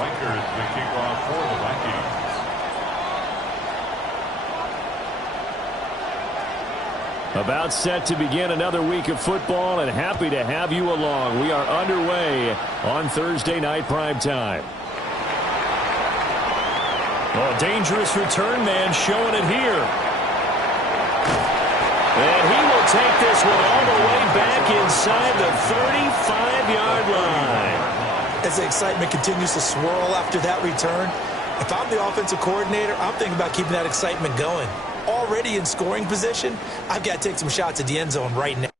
Riker is the kickoff for the Vikings. About set to begin another week of football, and happy to have you along. We are underway on Thursday night primetime. Oh, dangerous return man showing it here. And he will take this one all the way back inside the 35-yard line. As the excitement continues to swirl after that return, if I'm the offensive coordinator, I'm thinking about keeping that excitement going. Already in scoring position, I've got to take some shots at the end zone right now.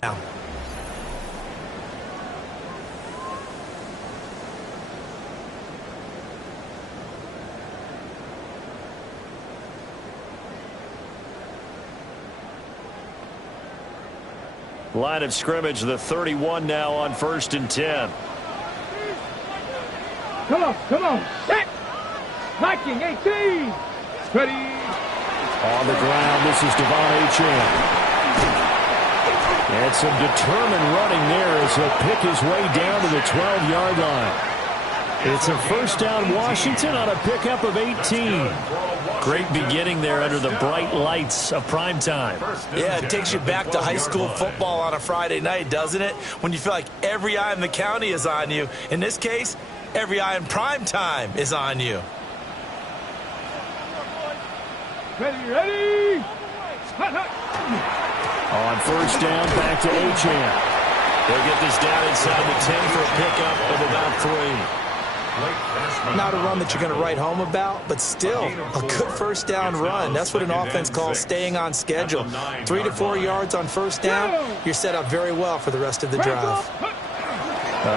Now. Line of scrimmage, the 31 now on 1st and 10. Come on, set! Viking 18! Ready! On the ground, this is Devon Achane. And some determined running there as he'll pick his way down to the 12-yard line. It's a first down Washington on a pickup of 18. Great beginning there under the bright lights of primetime. Yeah, it takes you back to high school football on a Friday night, doesn't it? When you feel like every eye in the county is on you. In this case, every eye in primetime is on you. Ready! On first down, back to Achane. They'll get this down inside the 10 for a pickup of about 3. Not a run that you're going to write home about, but still a good first down run. That's what an offense calls staying on schedule. 3 to 4 yards on first down, you're set up very well for the rest of the drive.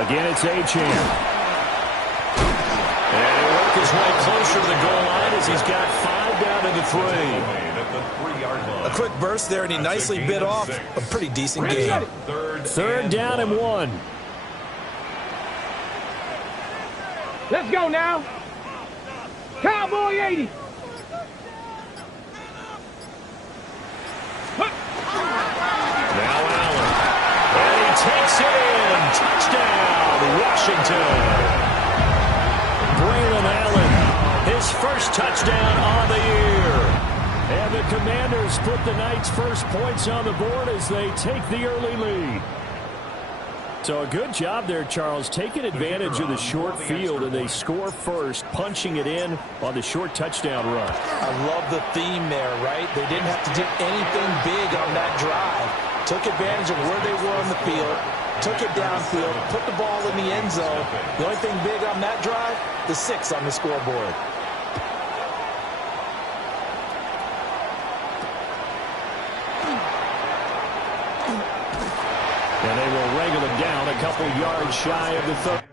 Again, it's Achane. And he'll work his way closer to the goal line as he's got 5 down to the 3. A quick burst there, and he nicely bit off a pretty decent game. Third down and 1. Let's go now. Cowboy 80. Now Allen. And he takes it in. Touchdown, Washington. Braylon Allen, his first touchdown on the year. And the Commanders put the Knights' first points on the board as they take the early lead. So a good job there, Charles, taking advantage of the short field, and they score first, punching it in on the short touchdown run. I love the theme there, right? They didn't have to do anything big on that drive. Took advantage of where they were on the field, took it downfield, put the ball in the end zone. The only thing big on that drive, the 6 on the scoreboard. And they will wrangle him down a couple yards shy of the 30.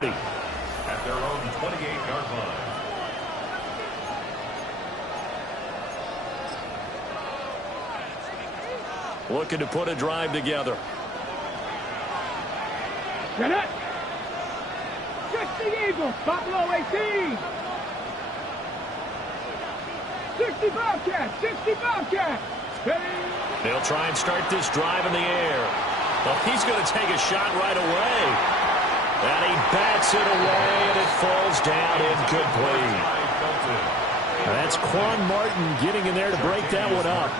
At their own 28-yard line. Looking to put a drive together. Get it. Just the Eagles. Buffalo 18. 60 Bobcats. 60 Bobcats. They'll try and start this drive in the air. Well, he's going to take a shot right away. And he bats it away, and it falls down incomplete. That's Quan Martin getting in there to break that one up.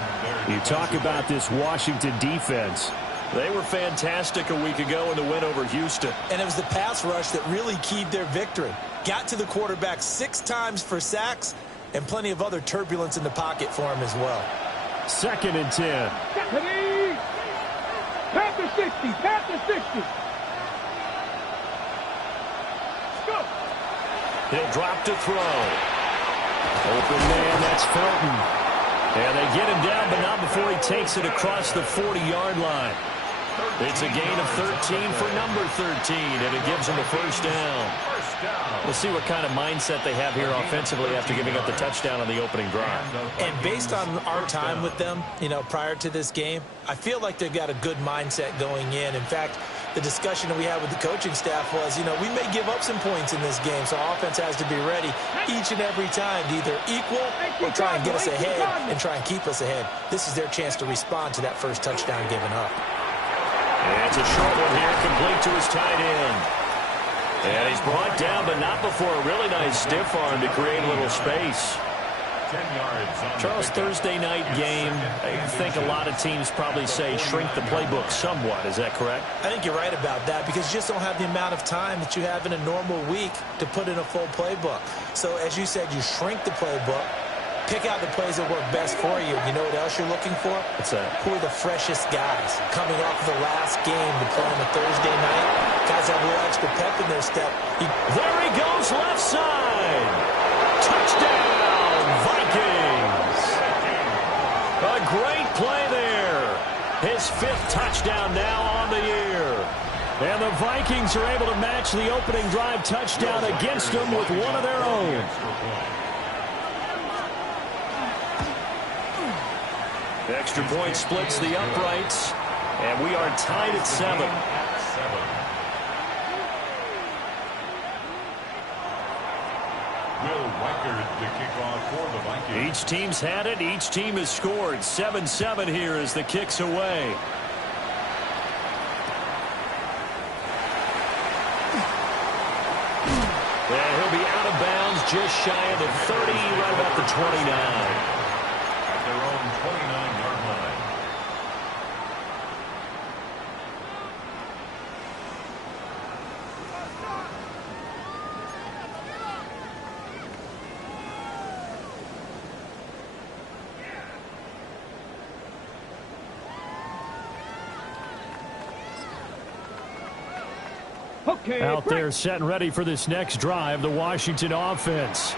You talk about this Washington defense. They were fantastic a week ago in the win over Houston. And it was the pass rush that really keyed their victory. Got to the quarterback 6 times for sacks and plenty of other turbulence in the pocket for him as well. 2nd and 10. Pat the 60. Pat the 60. Go. He'll drop to throw. Open man, that's Felton. And they get him down, but not before he takes it across the 40-yard line. It's a gain of 13 for number 13, and it gives him a first down. We'll see what kind of mindset they have here offensively after giving up the touchdown on the opening drive. And based on our time with them, prior to this game, I feel like they've got a good mindset going in. In fact, the discussion that we had with the coaching staff was, we may give up some points in this game, so our offense has to be ready each and every time to either equal or try and get us ahead and try and keep us ahead. This is their chance to respond to that first touchdown given up. And it's a short one here, complete to his tight end. And he's brought down, but not before a really nice stiff arm to create a little space. 10 yards. Charles, Thursday night game, I think a lot of teams probably say shrink the playbook somewhat. Is that correct? I think you're right about that because you just don't have the amount of time that you have in a normal week to put in a full playbook. So as you said, you shrink the playbook, pick out the plays that work best for you. You know what else you're looking for? What's that? Who are the freshest guys coming off the last game to play on a Thursday night? Guys have a little extra pep in their step. There he goes, left side. Touchdown, Vikings. A great play there. His 5th touchdown now on the year. And the Vikings are able to match the opening drive touchdown against them with one of their own. Extra point splits the uprights, and we are tied at 7. Will Reichard to kick off for the Vikings. Each team's had it. Each team has scored. 7-7 here as the kick's away. And he'll be out of bounds just shy of the 30, right about the 29. At their own 29-yard line. Okay, Out there set and ready for this next drive, the Washington offense.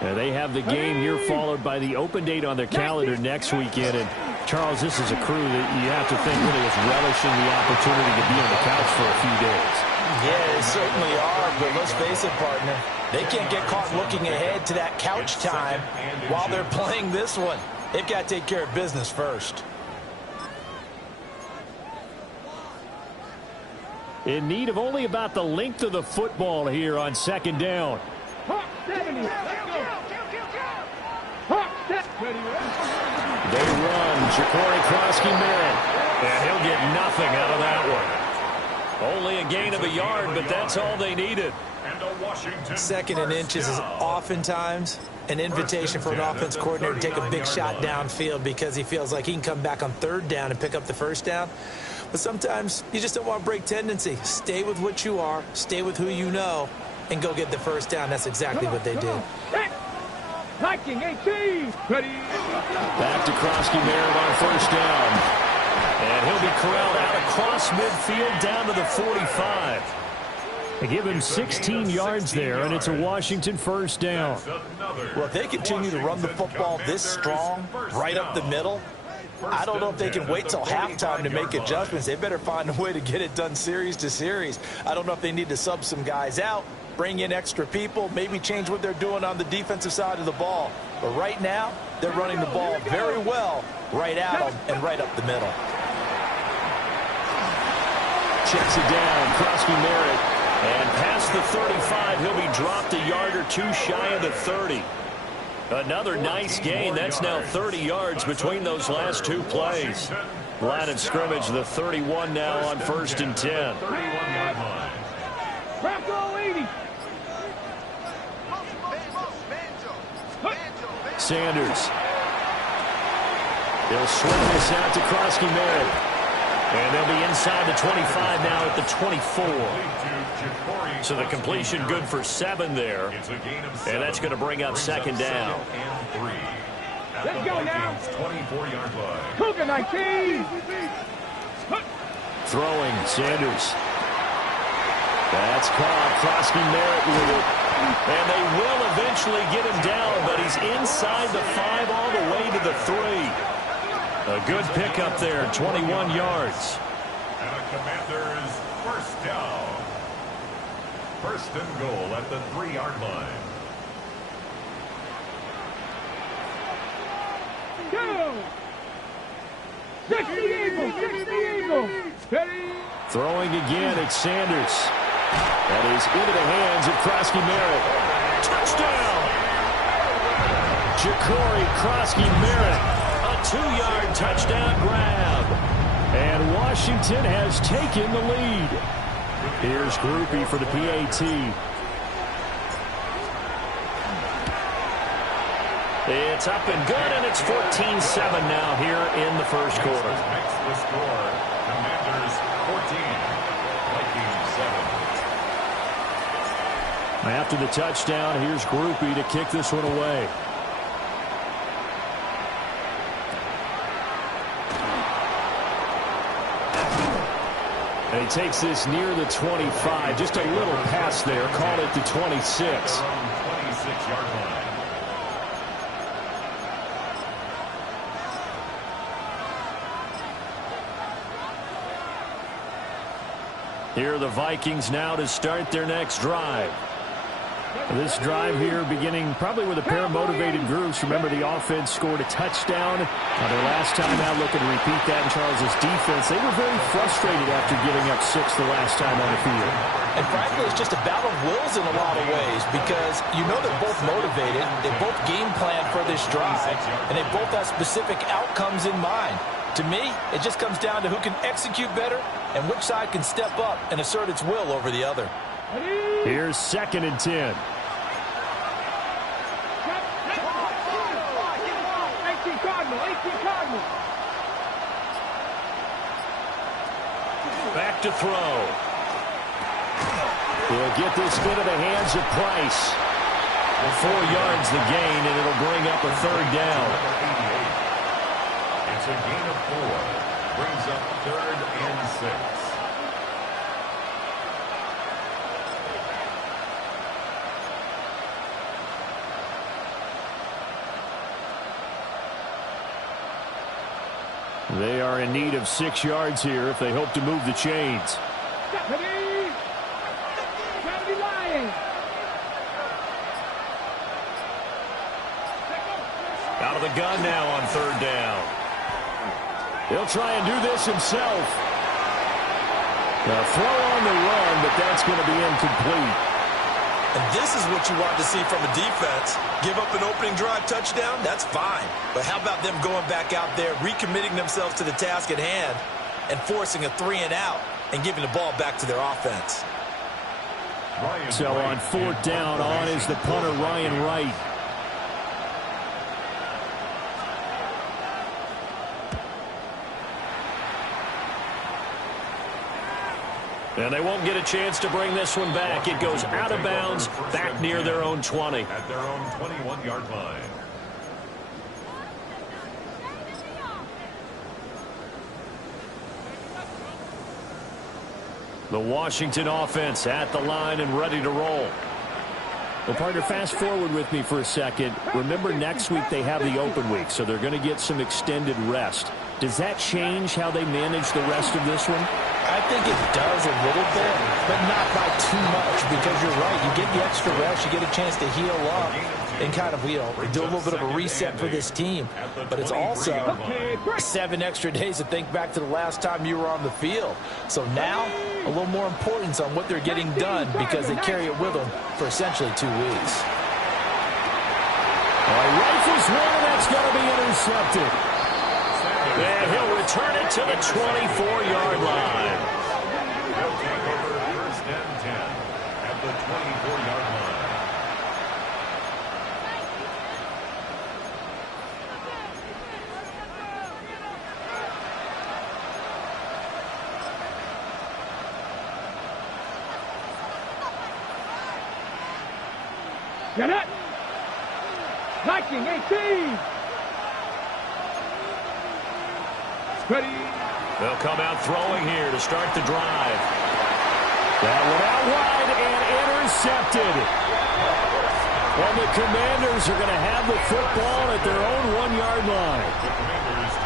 And they have the game here followed by the open date on their calendar next weekend. And Charles, this is a crew that you have to think really is relishing the opportunity to be on the couch for a few days. Yeah, they certainly are, but let's face it, partner. They can't get caught looking ahead to that couch time while they're playing this one. They've got to take care of business first. In need of only about the length of the football here on 2nd down. Hawk 70. Let's go. Hawk 70. They run. Ja'Cory Krosky-Merritt. And he'll get nothing out of that one. Only a gain of a yard, but that's all they needed. And a Washington 2nd and inches is oftentimes an invitation for an offense coordinator to take a big shot downfield because he feels like he can come back on 3rd down and pick up the first down. But sometimes you just don't want to break tendency. Stay with what you are, stay with who you know, and go get the first down. That's exactly what they did. Viking 18. Ready. Back to Krosky-Merritt on 1st down. And he'll be corralled out across midfield down to the 45. They give him 16 yards there, and it's a Washington 1st down. Well, if they continue to run the football this strong, right up the middle, I don't know if they can wait till halftime to make adjustments. They better find a way to get it done series to series. I don't know if they need to sub some guys out, bring in extra people, maybe change what they're doing on the defensive side of the ball. But right now, they're running the ball very well right at them and right up the middle. Checks it down, Krosky-Merritt. And past the 35, he'll be dropped a yard or two shy of the 30. Another nice gain. That's now 30 yards between those last 2 plays. Line of scrimmage, the 31 now on 1st and 10. Sanders. They'll swing this out to Krosky-Merritt. And they'll be inside the 25 now at the 24. So the completion good for 7 there. And that's going to bring up second down. Let's go now. 24-yard line. Cougar 19. Throwing, Sanders. That's caught. Krosky-Merritt with it. And they will eventually get him down, but he's inside the 5 all the way to the 3. A good pickup there, 21 yards. And the Commanders first down. First and goal at the 3-yard line. Go. 60 Eagles. 60 Eagles. Ready. Throwing again at Sanders. That is into the hands of Krosky-Merritt. Touchdown! Ja'Cory Krosky-Merritt. A 2-yard touchdown grab. And Washington has taken the lead. Here's Groupie for the PAT. It's up and good, and it's 14-7 now here in the first quarter. Makes the score. Commanders 14. Vikings 7. After the touchdown, here's Groupie to kick this one away. And he takes this near the 25. Just a little pass there. Called it the 26. 26-yard line. Here are the Vikings now to start their next drive. This drive here beginning probably with a pair of motivated groups. Remember, the offense scored a touchdown. Their last time out, looking to repeat that in Charles' defense. They were very frustrated after giving up 6 the last time on the field. And frankly, it's just a battle of wills in a lot of ways because you know they're both motivated. They both game plan for this drive, and they both have specific outcomes in mind. To me, it just comes down to who can execute better and which side can step up and assert its will over the other. Here's 2nd and 10. 18 Cardinal. 18 Cardinal. Back to throw. He'll get this into the hands of Price. 4 yards the gain, and it'll bring up a 3rd down. It's a gain of 4. Brings up 3rd and 6. They are in need of 6 yards here if they hope to move the chains. Deputy. Deputy Lions. Out of the gun now on 3rd down. He'll try and do this himself. A throw on the run, but that's going to be incomplete. And this is what you want to see from a defense. Give up an opening drive touchdown, that's fine. But how about them going back out there, recommitting themselves to the task at hand, and forcing a 3 and out, and giving the ball back to their offense. So on 4th down, on is the punter, Ryan Wright. And they won't get a chance to bring this one back. It goes out of bounds, back near their own 20. At their own 21-yard line. The Washington offense at the line and ready to roll. Well, partner, fast forward with me for a second. Remember, next week they have the open week, so they're going to get some extended rest. Does that change how they manage the rest of this one? I think it does a little bit, but not by too much, because you're right. You get the extra rest, you get a chance to heal up and kind of, do a little bit of a reset for this team. But it's also 7 extra days to think back to the last time you were on the field. So now, a little more importance on what they're getting done because they carry it with them for essentially 2 weeks. Rifles one, and that's going to be intercepted. And he'll return it to the 24-yard line. They'll take over 1st and 10 at the 24-yard line. Get it. Viking 18. Ready. They'll come out throwing here to start the drive. That one out wide and intercepted. And the Commanders are going to have the football at their own 1-yard line.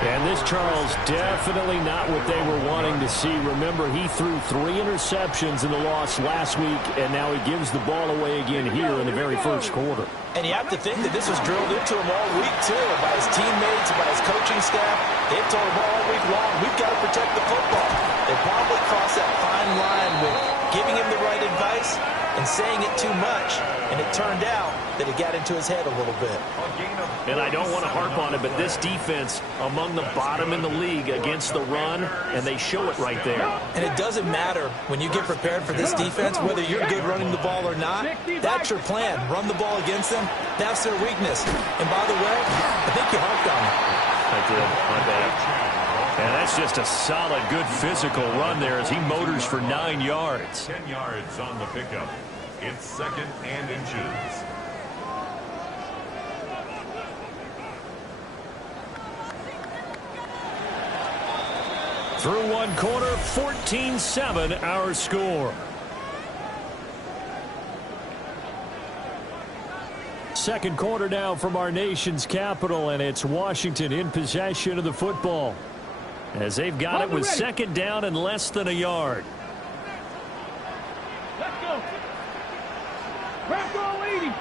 And this, Charles, definitely not what they were wanting to see. Remember, he threw 3 interceptions in the loss last week, and now he gives the ball away again here in the very first quarter. And you have to think that this was drilled into him all week, too, by his teammates, by his coaching staff. They've told him all week long, we've got to protect the football. They probably crossed that fine line with giving him the right advice and saying it too much, and it turned out that it got into his head a little bit. And I don't want to harp on it, but this defense among the bottom in the league against the run, and they show it right there. And it doesn't matter when you get prepared for this defense, whether you're good running the ball or not. That's your plan. Run the ball against them. That's their weakness. And by the way, I think you harped on it. I did. My bad. And that's just a solid, good physical run there as he motors for 9 yards. 10 yards on the pickup. It's 2nd and inches. Through 1 quarter, 14-7 our score. Second quarter now from our nation's capital, and it's Washington in possession of the football as they've got it with 2nd down and less than a yard. Let's go. Crack all 80.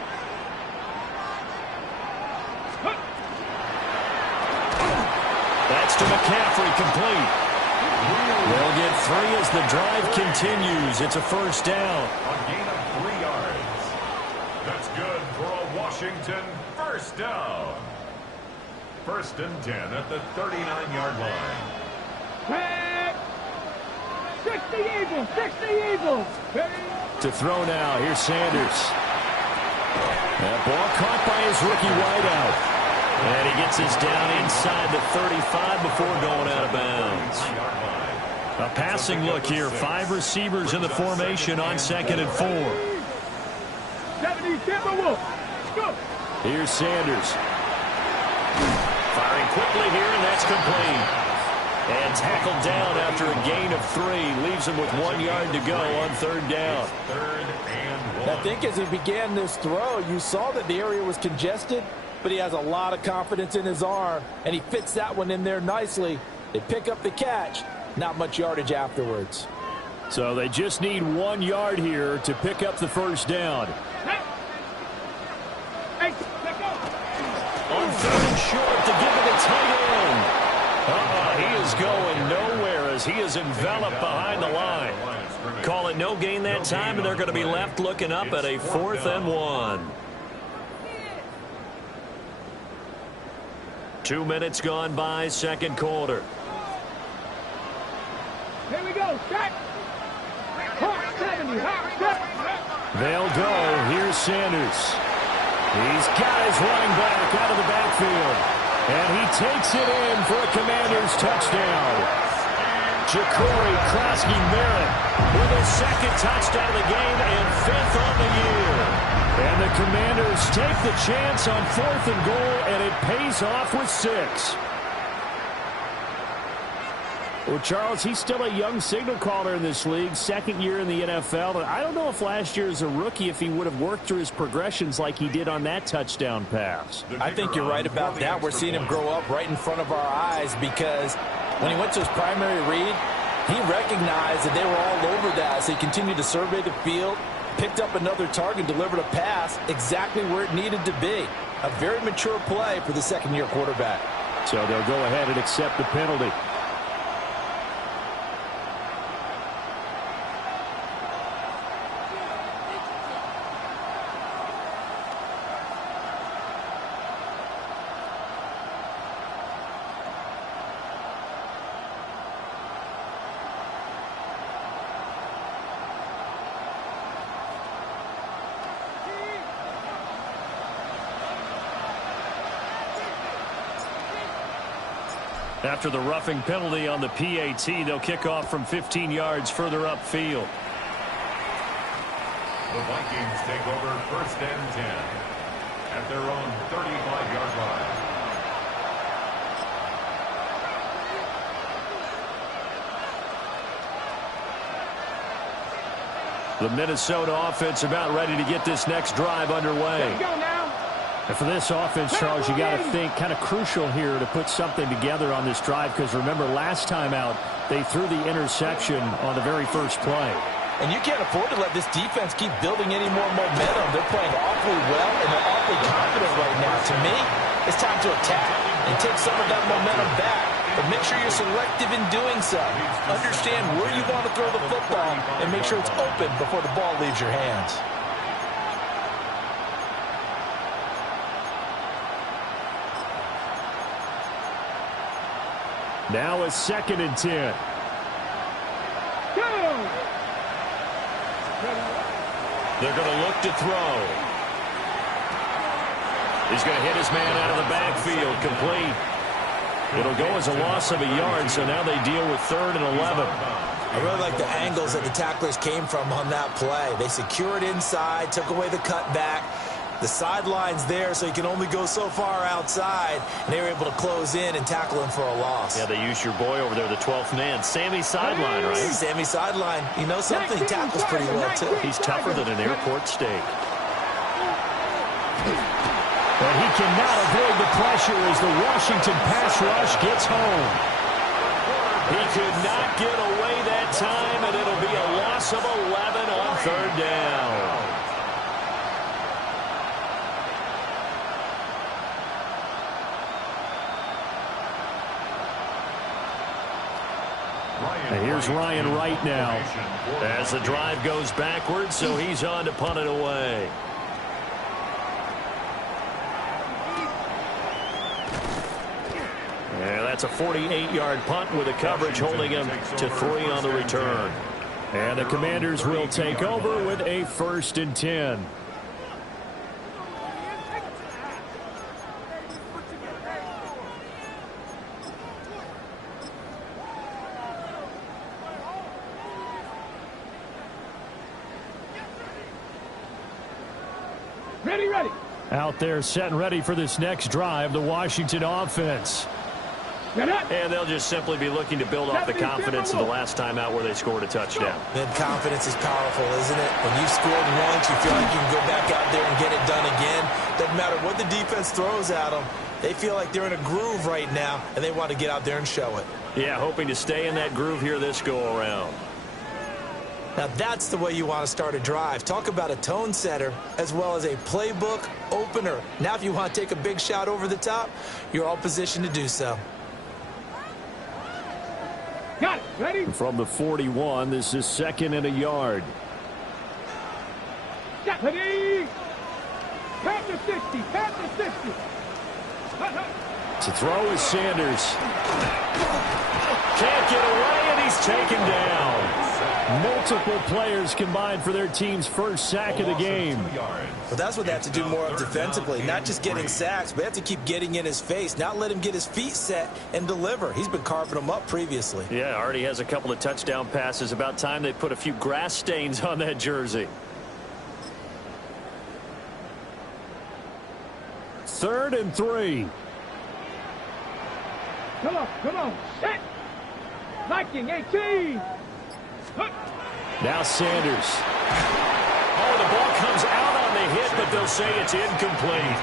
That's to McCaffrey, complete. They'll get 3 as the drive continues. It's a first down. A gain of 3 yards. That's good for a Washington first down. 1st and 10 at the 39-yard line. Crack. 60 Eagles. 60 Eagles. Ready. To throw now. Here's Sanders. That ball caught by his rookie wideout. And he gets us down inside the 35 before going out of bounds. A passing look here. 5 receivers in the formation on 2nd and 4. 70 Timberwolves. Go. Here's Sanders. Firing quickly here, and that's complete. And tackled down after a gain of 3. Leaves him with 1 yard to go on 3rd down. 3rd and 1. I think as he began this throw, you saw that the area was congested, but he has a lot of confidence in his arm, and he fits that one in there nicely. They pick up the catch. Not much yardage afterwards. So they just need 1 yard here to pick up the first down. Hey, let's go. On 3rd and short to give it a tight end. He is going nowhere as he is enveloped behind the line. Call it no gain that time, and they're going to be left looking up at a 4th and 1. 2 minutes gone by, 2nd quarter. Here we go. Set. Hawk 70. Hawk 70. They'll go. Here's Sanders. He's got his running back out of the backfield. And he takes it in for a Commanders touchdown. Ja'Cory Krosky-Merritt with his 2nd touchdown of the game and 5th on the year. And the Commanders take the chance on 4th and goal, and it pays off with 6. Well, Charles, he's still a young signal caller in this league, 2nd year in the NFL. And I don't know if last year as a rookie, if he would have worked through his progressions like he did on that touchdown pass. I think you're right about that. We're seeing him grow up right in front of our eyes because when he went to his primary read, he recognized that they were all over that. So he continued to survey the field, picked up another target, delivered a pass exactly where it needed to be. A very mature play for the 2nd-year quarterback. So they'll go ahead and accept the penalty. After the roughing penalty on the PAT, they'll kick off from 15 yards further upfield. The Vikings take over 1st and 10 at their own 35-yard line. The Minnesota offense about ready to get this next drive underway. Go now. And for this offense, Charles, you got to think kind of crucial here to put something together on this drive, because remember last time out they threw the interception on the very first play. And you can't afford to let this defense keep building any more momentum. They're playing awfully well, and they're awfully confident right now. To me, it's time to attack and take some of that momentum back. But make sure you're selective in doing so. Understand where you want to throw the football and make sure it's open before the ball leaves your hands. Now a 2nd and 10. Go. They're going to look to throw. He's going to hit his man out of the backfield, complete. It'll go as a loss of a yard, so now they deal with 3rd and 11. I really like the angles that the tacklers came from on that play. They secured inside, took away the cutback. The sideline's there, so you can only go so far outside, and they were able to close in and tackle him for a loss. Yeah, they used your boy over there, the 12th man, Sammy Sideline, right? Sammy Sideline. You know something? He tackles pretty well, too. He's tougher than an airport steak. But he cannot avoid the pressure as the Washington pass rush gets home. He could not get away that time, and it'll be a loss of 11 on 3rd down. And here's Ryan Wright now as the drive goes backwards, so he's on to punt it away. Yeah, that's a 48-yard punt with a coverage holding him to 3 on the return. And the Commanders will take over with a 1st and 10. Ready. Out there set and ready for this next drive, the Washington offense. And they'll just simply be looking to build off the confidence of the last time out where they scored a touchdown. Man, confidence is powerful, isn't it? When you've scored once, you feel like you can go back out there and get it done again. Doesn't matter what the defense throws at them. They feel like they're in a groove right now, and they want to get out there and show it. Yeah, hoping to stay in that groove here this go-around. Now, that's the way you want to start a drive. Talk about a tone setter as well as a playbook opener. Now, if you want to take a big shot over the top, you're all positioned to do so. Got it. Ready? From the 41, this is 2nd and a yard. Ready. Pass to 60. Pass to 60. To throw is Sanders. Can't get away, and he's taken down. Multiple players combined for their team's first sack of the game. Well, that's what they have to do more of defensively. Not just getting sacks, but they have to keep getting in his face. Not let him get his feet set and deliver. He's been carving them up previously. Yeah, already has a couple of touchdown passes. About time they put a few grass stains on that jersey. 3rd and 3. Come on. Set. Viking 18. Now Sanders. Oh, the ball comes out on the hit, but they'll say it's incomplete.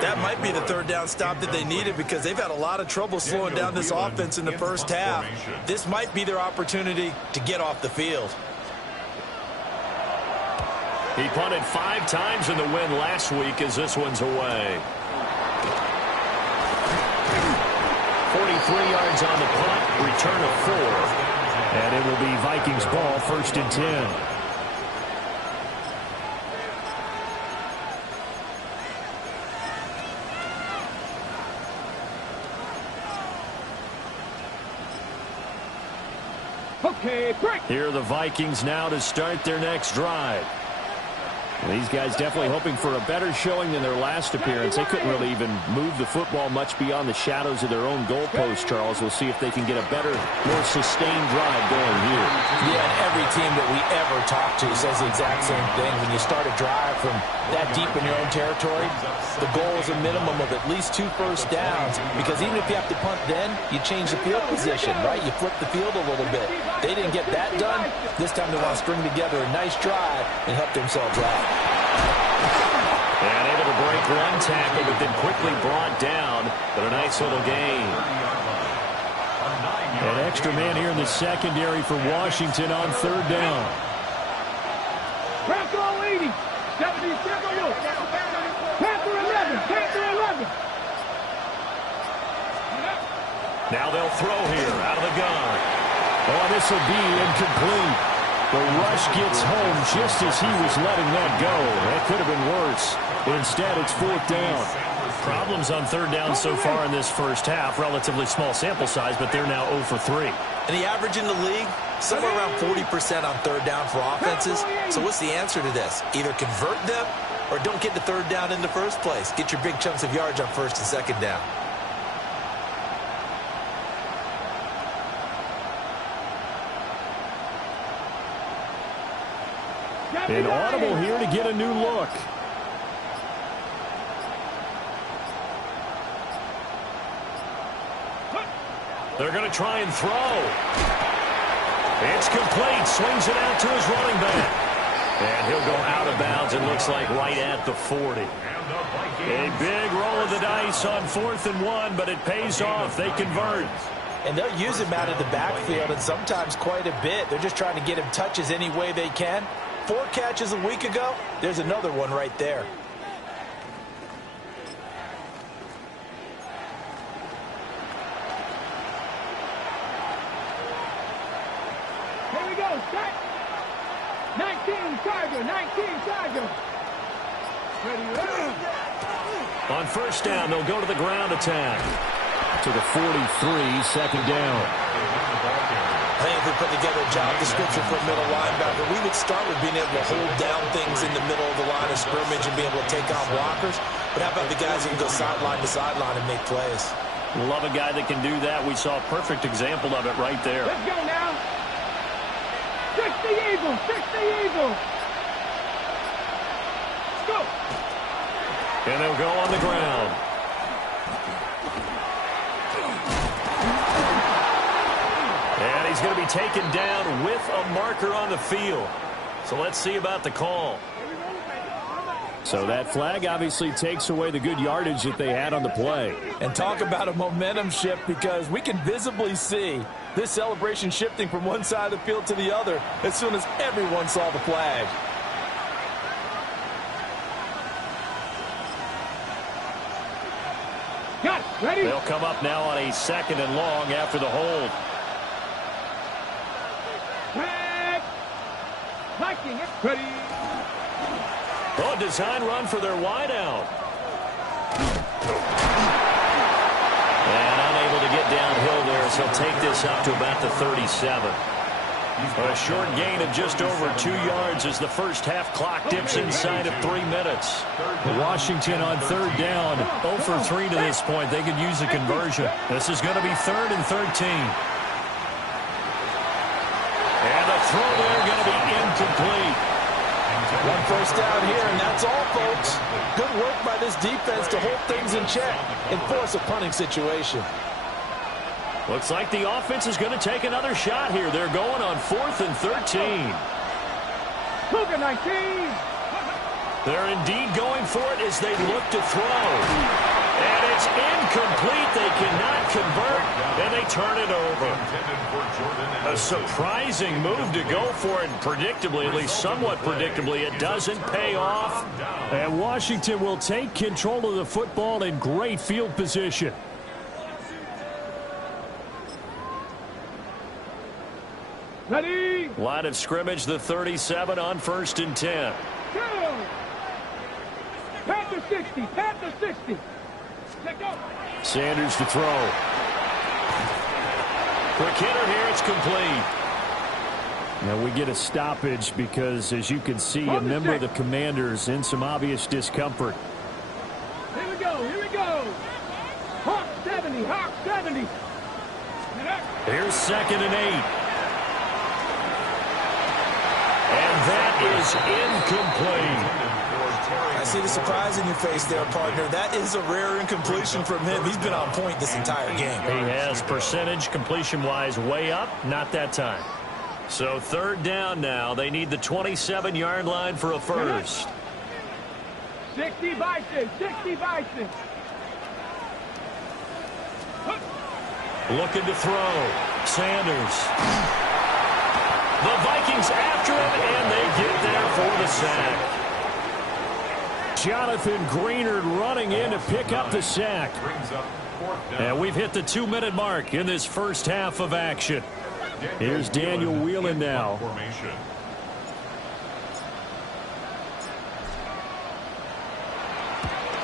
That might be the 3rd down stop that they needed, because they've had a lot of trouble slowing down this offense in the first half. This might be their opportunity to get off the field. He punted 5 times in the win last week as this one's away. 43 yards on the punt, return of 4. And it will be Vikings ball, 1st and 10. Okay, break. Here are the Vikings now to start their next drive. These guys definitely hoping for a better showing than their last appearance. They couldn't really even move the football much beyond the shadows of their own goalpost, Charles. We'll see if they can get a better, more sustained drive going here. Yeah, and every team that we ever talk to says the exact same thing. When you start a drive from that deep in your own territory, the goal is a minimum of at least 2 first downs, because even if you have to punt then, you change the field position, right? You flip the field a little bit. They didn't get that done. This time they want to string together a nice drive and help themselves out. And able to break one tackle, but then quickly brought down. But a nice little gain. An extra man here in the secondary for Washington on 3rd down. Press all 80. 77 look. Panther 11. Panther 11. Now they'll throw here out of the gun. Oh, this will be incomplete. The rush gets home just as he was letting that go. That could have been worse. Instead, it's 4th down. Problems on 3rd down so far in this first half. Relatively small sample size, but they're now 0 for 3. And the average in the league, somewhere around 40% on 3rd down for offenses. So what's the answer to this? Either convert them or don't get to 3rd down in the first place. Get your big chunks of yards on 1st and 2nd down. An audible here to get a new look. They're going to try and throw. It's complete. Swings it out to his running back. And he'll go out of bounds, it looks like, right at the 40. A big roll of the dice on 4th and 1, but it pays off. They convert. And they'll use him out of the backfield, and sometimes quite a bit. They're just trying to get him touches any way they can. 4 catches a week ago, there's another one right there. Here we go, set. 19 Tiger, 19 Tiger. Ready. On 1st down, they'll go to the ground attack. To the 43, 2nd down. I think if we put together a job description for a middle linebacker, we would start with being able to hold down things in the middle of the line of scrimmage and be able to take on blockers. But how about the guys who can go sideline to sideline and make plays? Love a guy that can do that. We saw a perfect example of it right there. Let's go now. 60 Eagles, 60 Eagles. Let's go. And they'll go on the ground. And he's going to be taken down with a marker on the field. So let's see about the call. So that flag obviously takes away the good yardage that they had on the play. And talk about a momentum shift, because we can visibly see this celebration shifting from one side of the field to the other as soon as everyone saw the flag. Got it. Ready? They'll come up now on a 2nd and long after the hold. Flag. Liking it. Ready. Oh, a design run for their wideout. And unable to get downhill there, so he'll take this up to about the 37. A short gain of just over 2 yards as the first half clock dips inside of 3 minutes. Washington on 3rd down, 0 for 3 to this point. They could use a conversion. This is going to be 3rd and 13. And the throw there going to be incomplete. 1 first down here, and that's all, folks. Good work by this defense to hold things in check and force a punting situation. Looks like the offense is going to take another shot here. They're going on 4th and 13. Cougar 19. They're indeed going for it as they look to throw. And it's incomplete. They cannot convert, and they turn it over. A surprising move to go for it, predictably, at least somewhat predictably. It doesn't pay off. And Washington will take control of the football in great field position. Ready. Line of scrimmage, the 37 on 1st and 10. Go. Panther 60. Panther 60. Let go. Sanders to throw. Quick hitter here, it's complete. Now we get a stoppage because, as you can see, a member of the Commanders in some obvious discomfort. Here we go. Here we go. Hawk 70. Hawk 70. Here's 2nd and 8. And that is incomplete. I see the surprise in your face there, partner. That is a rare incompletion from him. He's been on point this entire game. He has percentage completion-wise way up, not that time. So 3rd down now. They need the 27-yard line for a first. 60 by 6. 60 by 6. Looking to throw. Sanders. The Vikings after him, and they get there for the sack. Jonathan Greenard running in to pick up the sack. And we've hit the 2-minute mark in this first half of action. Here's Daniel Whelan now.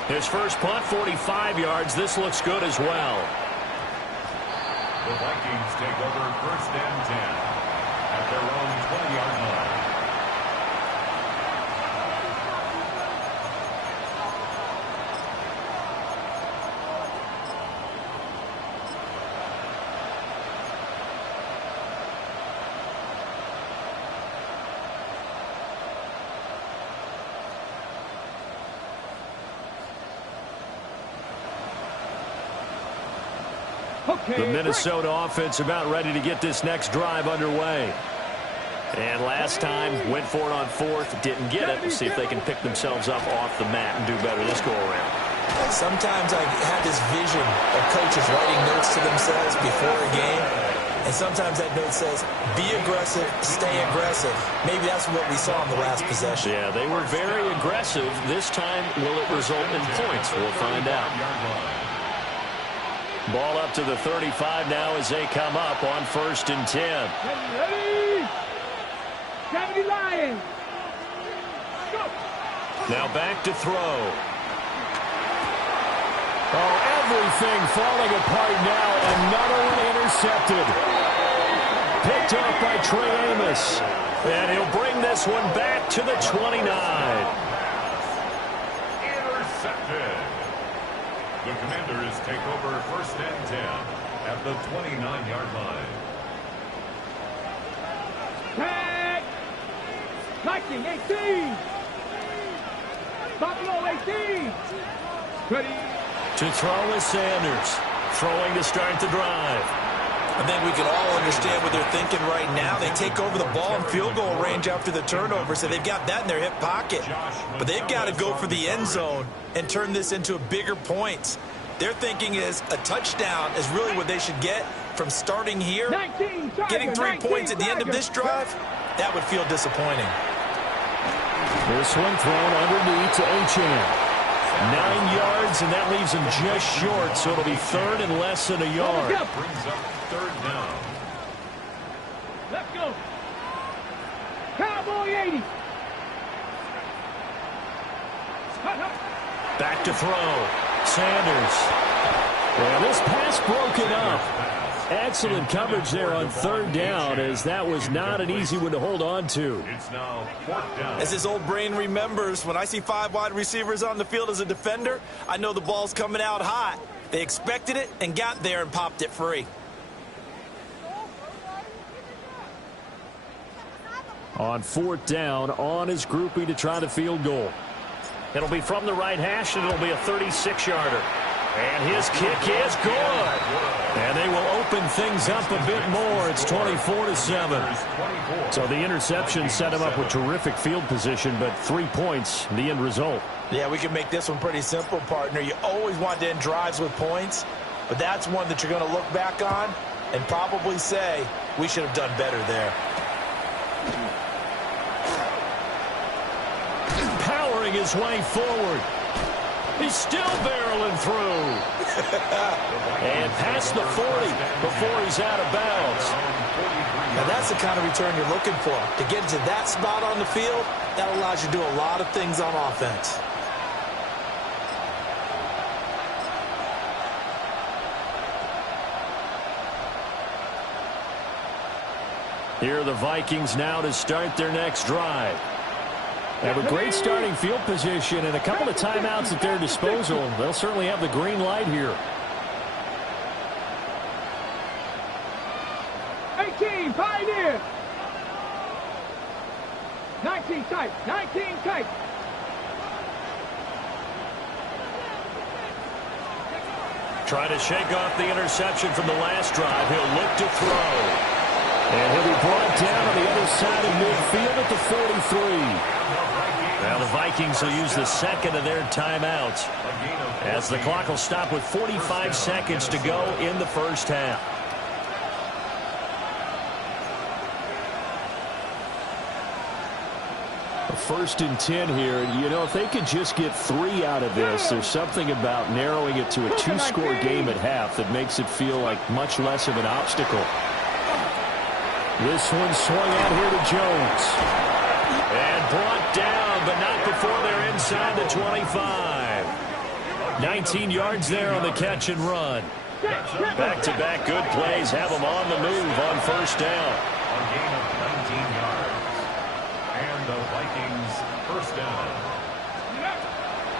His first punt, 45 yards. This looks good as well. The Vikings take over 1st and 10 at their own 20-yard line. The Minnesota offense about ready to get this next drive underway. And last time, went for it on 4th, didn't get it. See if they can pick themselves up off the mat and do better this go-around. Sometimes I have this vision of coaches writing notes to themselves before a game, and sometimes that note says, be aggressive, stay aggressive. Maybe that's what we saw in the last possession. Yeah, they were very aggressive. This time, will it result in points? We'll find out. Ball up to the 35 now as they come up on 1st and 10. Ready? 70 Lions. Go. Now back to throw. Oh, everything falling apart now. Another one intercepted. Picked up by Trey Amos. And he'll bring this one back to the 29. Intercepted. The Commanders take over 1st and 10 at the 29-yard line. Tag. Viking 18. Buffalo 18. Ready. To throw is Sanders. Throwing to start the drive. I think we can all understand what they're thinking right now. They take over the ball in field goal range after the turnover, so they've got that in their hip pocket. But they've got to go for the end zone and turn this into a bigger points. Their thinking is a touchdown is really what they should get from starting here. 19, Getting 3 points at the end of this drive, that would feel disappointing. This one thrown underneath to Achane. 9 yards, and that leaves him just short, so it'll be 3rd and less than a yard. Brings up 3rd down. Let's go. Cowboy 80. Back to throw. Sanders. Well, this pass broken up. Excellent coverage there on 3rd down, as that was not an easy one to hold on to. It's now 4th down. As his old brain remembers, when I see 5 wide receivers on the field as a defender, I know the ball's coming out hot. They expected it and got there and popped it free. On 4th down, on his groupie to try the field goal. It'll be from the right hash, and it'll be a 36-yarder. And his kick is good. And they will open things up a bit more. It's 24-7. So the interception set him up with terrific field position, but 3 points, the end result. Yeah, we can make this one pretty simple, partner. You always want to end drives with points, but that's one that you're going to look back on and probably say, we should have done better there. Powering his way forward. He's still barreling through. And past the 40 before he's out of bounds. Now that's the kind of return you're looking for. To get to that spot on the field, that allows you to do a lot of things on offense. Here are the Vikings now to start their next drive. Have a great starting field position and a couple of timeouts at their disposal. They'll certainly have the green light here. 18, pioneer. 19 tight, 19 tight. Trying to shake off the interception from the last drive. He'll look to throw. And he'll be brought down on the other side of midfield at the 43. Well, the Vikings will use the second of their timeouts as the clock will stop with 45 seconds to go in the first half. First and 10 here. You know, if they could just get 3 out of this, there's something about narrowing it to a 2-score game at half that makes it feel like much less of an obstacle. This one swung out here to Jones. And brought down, but not before they're inside the 25. 19 yards there on the catch and run. Back-to-back good plays have them on the move on first down. A gain of 19 yards. And the Vikings first down.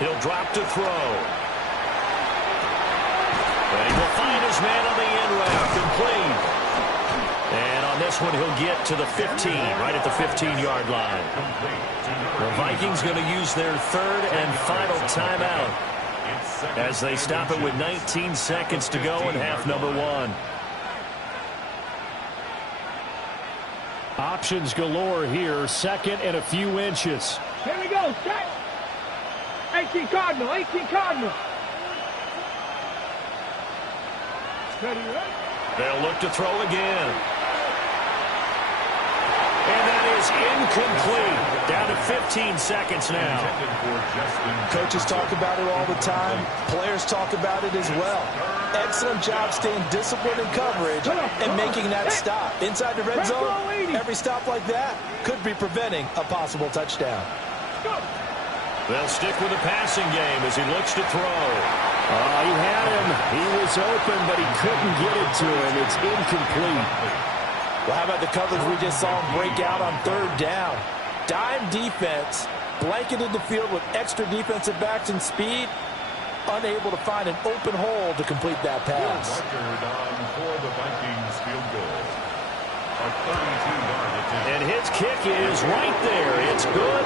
He'll drop to throw. And he will find his man on the end route, complete. And on this one, he'll get to the 15, right at the 15-yard line. The Vikings going to use their third and final timeout as they stop it with 19 seconds to go in half number 1. Options galore here, second and a few inches. Here we go, set. 18 Cardinal, 18 Cardinal. Ready, ready? They'll look to throw again. And that is incomplete. Down to 15 seconds now. Coaches talk about it all the time. Players talk about it as well. Excellent job staying disciplined in coverage and making that stop. Inside the red zone, every stop like that could be preventing a possible touchdown. They'll stick with the passing game as he looks to throw. Oh, he had him. He was open, but he couldn't get it to him. It's incomplete. Well, how about the coverage we just saw him break out on third down? Dime defense, blanketed the field with extra defensive backs and speed, unable to find an open hole to complete that pass. For the Vikings field goal. A 32-yard attempt. And his kick is right there. It's good,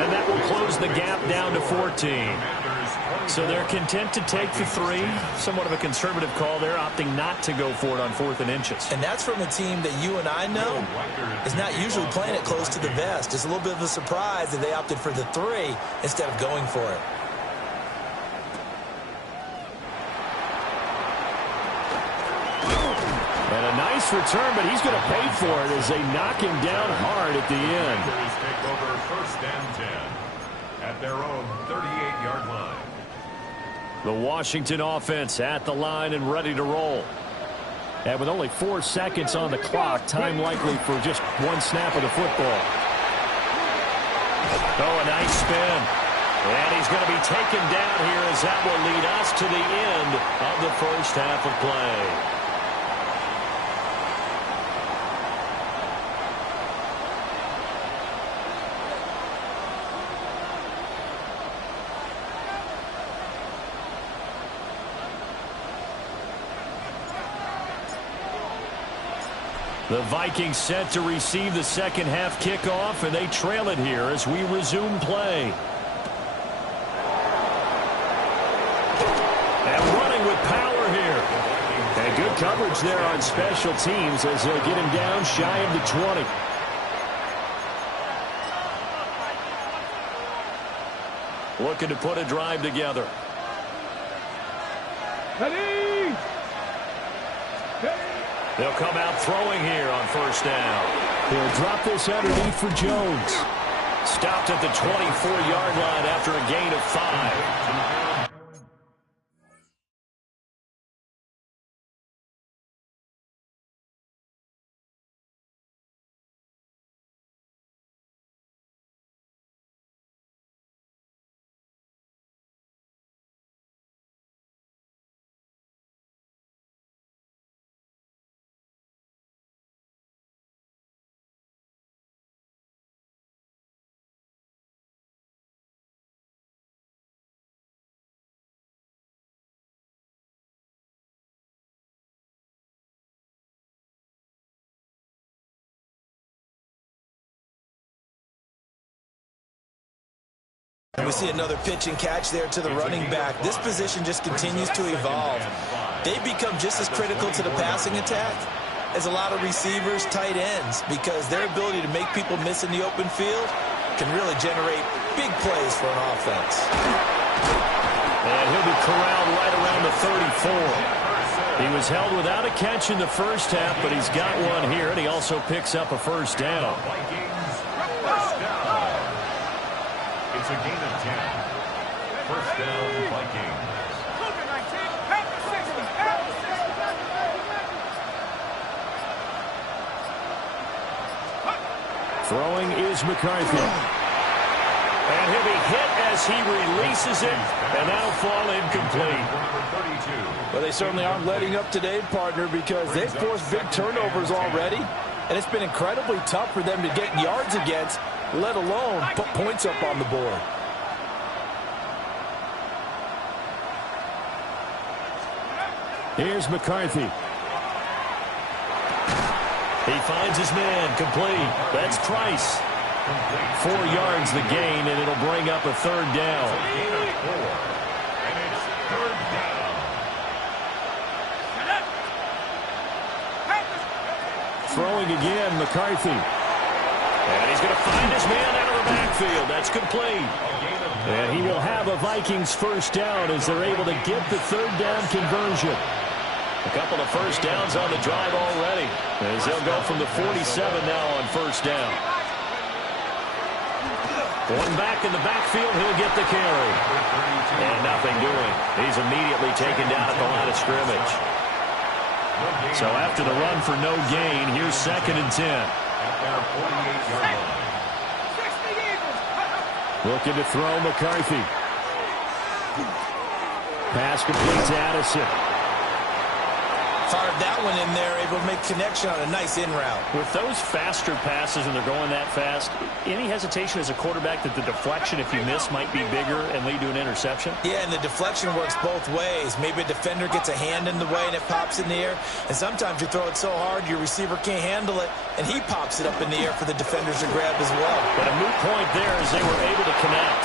and that will close the gap down to 14. So they're content to take the 3. Somewhat of a conservative call there, opting not to go for it on 4th and inches. And that's from a team that you and I know is not usually playing it close to the vest. It's a little bit of a surprise that they opted for the 3 instead of going for it. And a nice return, but he's going to pay for it as they knock him down hard at the end. Take over first and 10 at their own 38-yard line. The Washington offense at the line and ready to roll. And with only 4 seconds on the clock, time likely for just 1 snap of the football. Oh, a nice spin. And he's going to be taken down here as that will lead us to the end of the first half of play. The Vikings set to receive the second half kickoff, and they trail it here as we resume play. And running with power here. And good coverage there on special teams as they'll get him down shy of the 20. Looking to put a drive together. Ready? They'll come out throwing here on first down. They'll drop this underneath for Jones. Stopped at the 24-yard line after a gain of 5. And we see another pitch and catch there to the running back. This position just continues to evolve. They become just as critical to the passing attack as a lot of receivers, tight ends, because their ability to make people miss in the open field can really generate big plays for an offense. And he'll be corralled right around the 34. He was held without a catch in the first half, but he's got one here, and he also picks up a first down. Vikings, first down. It's a gain of 10. First down, Vikings. Throwing is McCarthy. And he'll be hit as he releases it, and that'll fall incomplete. Well, they certainly aren't letting up today, partner, because they've forced big turnovers already, and it's been incredibly tough for them to get yards against, let alone put points up on the board. Here's McCarthy. He finds his man, complete. That's Trice. 4 yards the gain, and it'll bring up a third down. And it's third down. Throwing again, McCarthy. And he's going to find his man out of the backfield. That's complete. And he will have a Vikings first down as they're able to get the third down conversion. A couple of first downs on the drive already, as they'll go from the 47 now on first down. One back in the backfield, he'll get the carry. And nothing doing. He's immediately taken down at the line of scrimmage. So after the run for no gain, here's 2nd and 10. Looking to throw McCarthy. Pass complete to Addison. Fired that one in there, able to make connection on a nice in route. With those faster passes when they're going that fast, any hesitation as a quarterback that the deflection, if you miss, might be bigger and lead to an interception? Yeah, and the deflection works both ways. Maybe a defender gets a hand in the way and it pops in the air. And sometimes you throw it so hard your receiver can't handle it, and he pops it up in the air for the defenders to grab as well. But a moot point there as they were able to connect.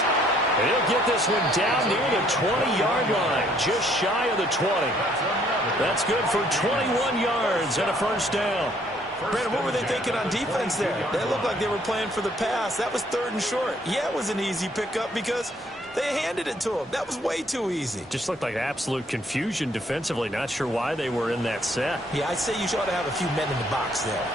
And he'll get this one down near the 20-yard line, just shy of the 20. That's good for 21 yards and a first down. Brandon, what were they thinking on defense there? They looked like they were playing for the pass. That was 3rd and short. Yeah, it was an easy pickup because they handed it to him. That was way too easy. Just looked like absolute confusion defensively. Not sure why they were in that set. Yeah, I'd say you ought to have a few men in the box there.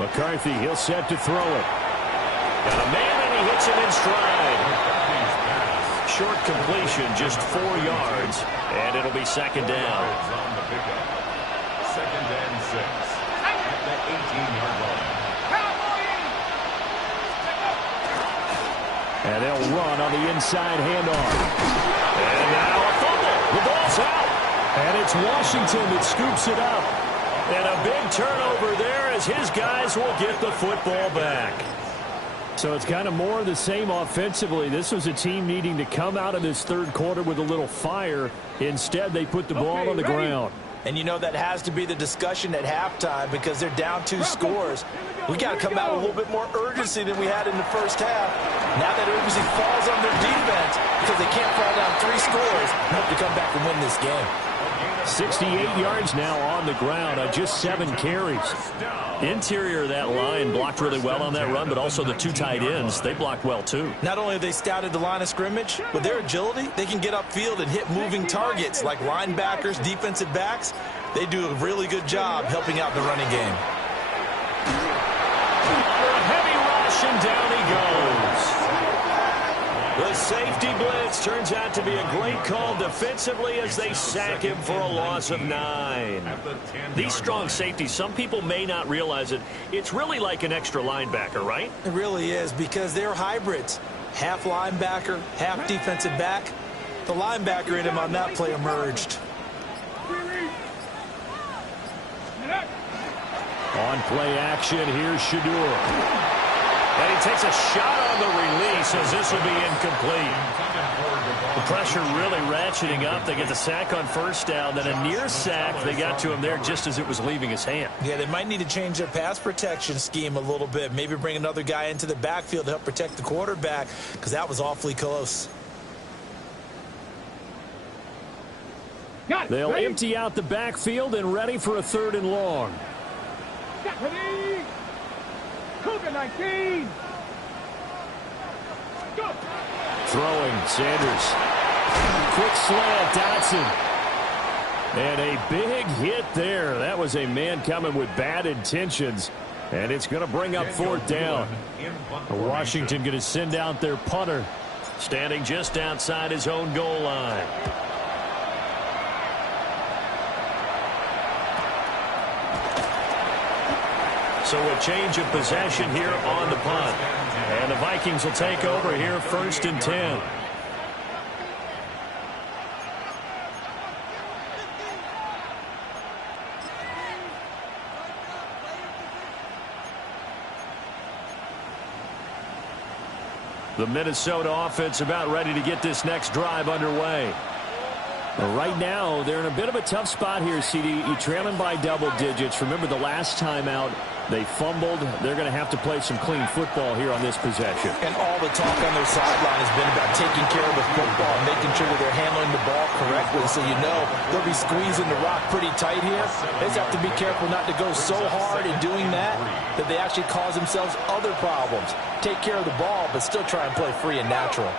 McCarthy, he'll set to throw it. Got a man, and he hits it in stride. Short completion, just 4 yards, and it'll be 2nd down. On the pickup. 2nd and 6. At the 18-yard line. And they'll run on the inside handoff. And now a fumble. The ball's out. And it's Washington that scoops it up. And a big turnover there as his guys will get the football back. So it's kind of more of the same offensively. This was a team needing to come out of this third quarter with a little fire. Instead, they put the ball on the ground. And you know that has to be the discussion at halftime because they're down 2 scores. We got to come out with a little bit more urgency than we had in the first half. Now that urgency falls on their defense because they can't fall down 3 scores and hope to come back and win this game. 68 yards now on the ground on just 7 carries. Interior of that line blocked really well on that run, but also the 2 tight ends, they blocked well too. Not only have they scouted the line of scrimmage, with their agility, they can get upfield and hit moving targets like linebackers, defensive backs. They do a really good job helping out the running game. A heavy rush, and down he goes. The safety blitz turns out to be a great call defensively as they sack him for a loss of 9. These strong safeties, some people may not realize it. It's really like an extra linebacker, right? It really is because they're hybrids. Half linebacker, half defensive back. The linebacker in him on that play emerged. On play action, here's Shadur. And he takes a shot on the release as this will be incomplete. The pressure really ratcheting up. They get the sack on first down. Then a near sack. They got to him there just as it was leaving his hand. Yeah, they might need to change their pass protection scheme a little bit. Maybe bring another guy into the backfield to help protect the quarterback, because that was awfully close. They'll empty out the backfield and ready for a 3rd and long. Ready. Cougar 19. Go. Throwing, Sanders. Quick slant, Dotson. And a big hit there. That was a man coming with bad intentions. And it's going to bring up 4th down. Washington going to send out their punter, standing just outside his own goal line. So a change of possession here on the punt. And the Vikings will take over here 1st and 10. The Minnesota offense about ready to get this next drive underway. Right now, they're in a bit of a tough spot here, CD. You're trailing by double digits. Remember the last time out, they fumbled. They're going to have to play some clean football here on this possession. And all the talk on their sideline has been about taking care of the football, making sure that they're handling the ball correctly. So you know they'll be squeezing the rock pretty tight here. They just have to be careful not to go so hard in doing that they actually cause themselves other problems. Take care of the ball, but still try and play free and natural.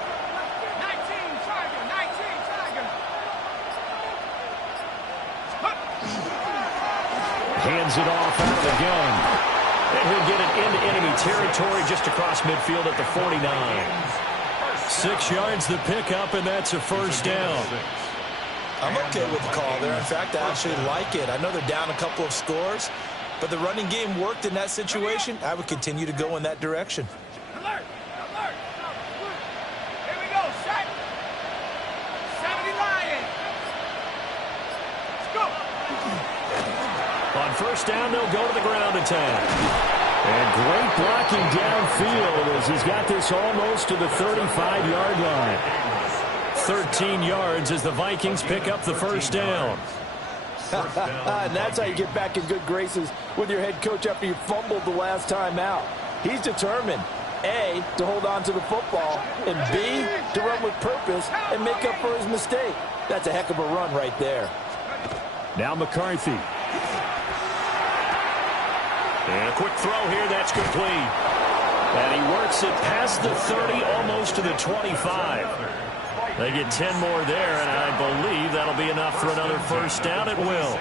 Hands it off out of the gun. And he'll get it into enemy territory just across midfield at the 49. 6 yards the pickup, and that's a 1st down. I'm okay with the call there. In fact, I actually like it. I know they're down a couple of scores, but the running game worked in that situation. I would continue to go in that direction. Alert! Alert! Here we go, set! 70 Lions! Let's go! On 1st down, they'll go to the ground attack. And great blocking downfield as he's got this almost to the 35-yard line. 13 yards as the Vikings pick up the 1st down. And that's how you get back in good graces with your head coach after you fumbled the last time out. He's determined, A, to hold on to the football, and B, to run with purpose and make up for his mistake. That's a heck of a run right there. Now McCarthy. And a quick throw here, that's complete. And he works it past the 30, almost to the 25. They get 10 more there, and I believe that'll be enough for another 1st down at will.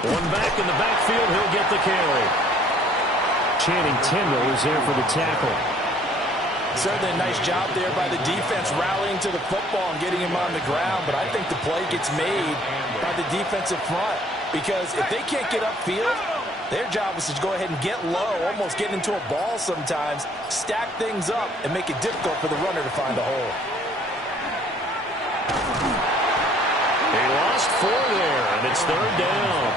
One back in the backfield, he'll get the carry. Channing Tindall is there for the tackle. Certainly a nice job there by the defense rallying to the football and getting him on the ground, but I think the play gets made by the defensive front, because if they can't get upfield, their job is to go ahead and get low, almost get into a ball sometimes, stack things up, and make it difficult for the runner to find a hole. He lost 4 there, and it's 3rd down.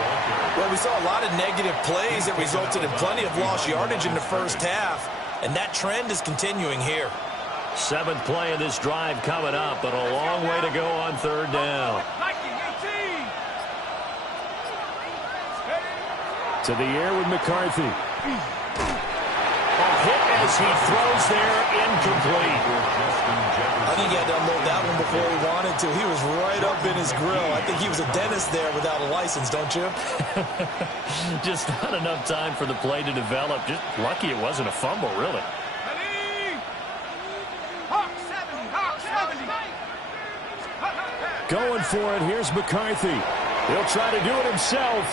Well, we saw a lot of negative plays that resulted in plenty of lost yardage in the first half, and that trend is continuing here. 7th play of this drive coming up, but a long way to go on 3rd down. To the air with McCarthy. A hit as he throws there, incomplete. I think he had to unload that one before he wanted to. He was right up in his grill. I think he was a dentist there without a license, don't you? Just not enough time for the play to develop. Just lucky it wasn't a fumble, really. Going for it. Here's McCarthy. He'll try to do it himself.